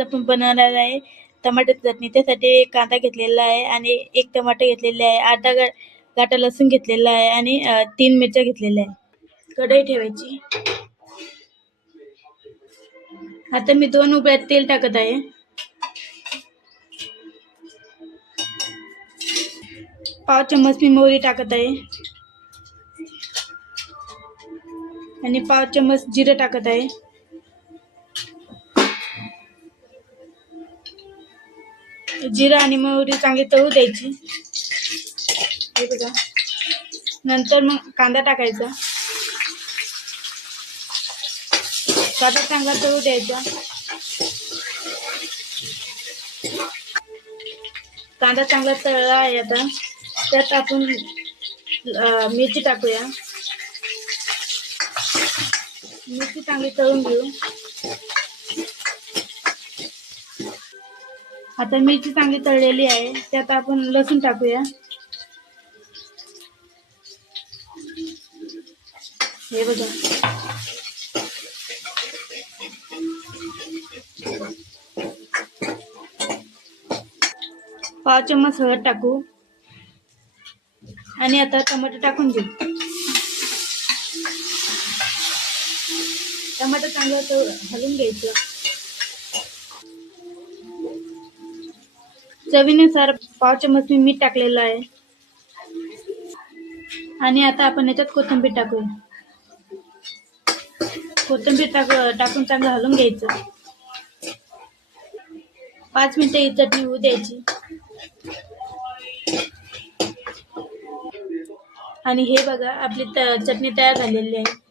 आपण बनवणार आहे टमाट्याची चटणी। त्यासाठी एक कांदा घेतलेला आहे आणि एक टमाटर घेतलेले आहे, अर्धा गाठा लसूण घेतलेला आहे आणि 3 मिरच्या घेतलेल्या आहे। कढई ठेवायची। आता मी 2 उकळ्यात तेल टाकत आहे। पाव चम्मच मी मोहरी टाकत आहे आणि पाव चम्मच जिरं टाकत आहे। जिरं आणि मोहरी चांगली तळू द्यायची। हे बघा, नंतर मग कांदा टाकायचा। कांदा चांगला तळू द्यायचा। कांदा चांगला तळला आहे। आता त्यात आपण मिरची टाकूया। मिरची चांगली तळून घेऊ। आता मिरची चांगली तळलेली आहे, त्यात आपण लसूण टाकूया। हे बघा, पाव चम्मच हळद टाकू आणि आता टमाटर टाकून घेऊ। टमाटर चांगलं हलवून घ्यायचं। चवीनुसार पाव चम्मच मी मीठ टाकलेलं आहे आणि आता आपण याच्यात कोथिंबीर टाकूया। कोथिंबीर टाकून चांगलं हलवून घ्यायचं। 5 मिनिटं ही चटणी होऊ द्यायची। आणि हे बघा, आपली चटणी तयार झालेली आहे।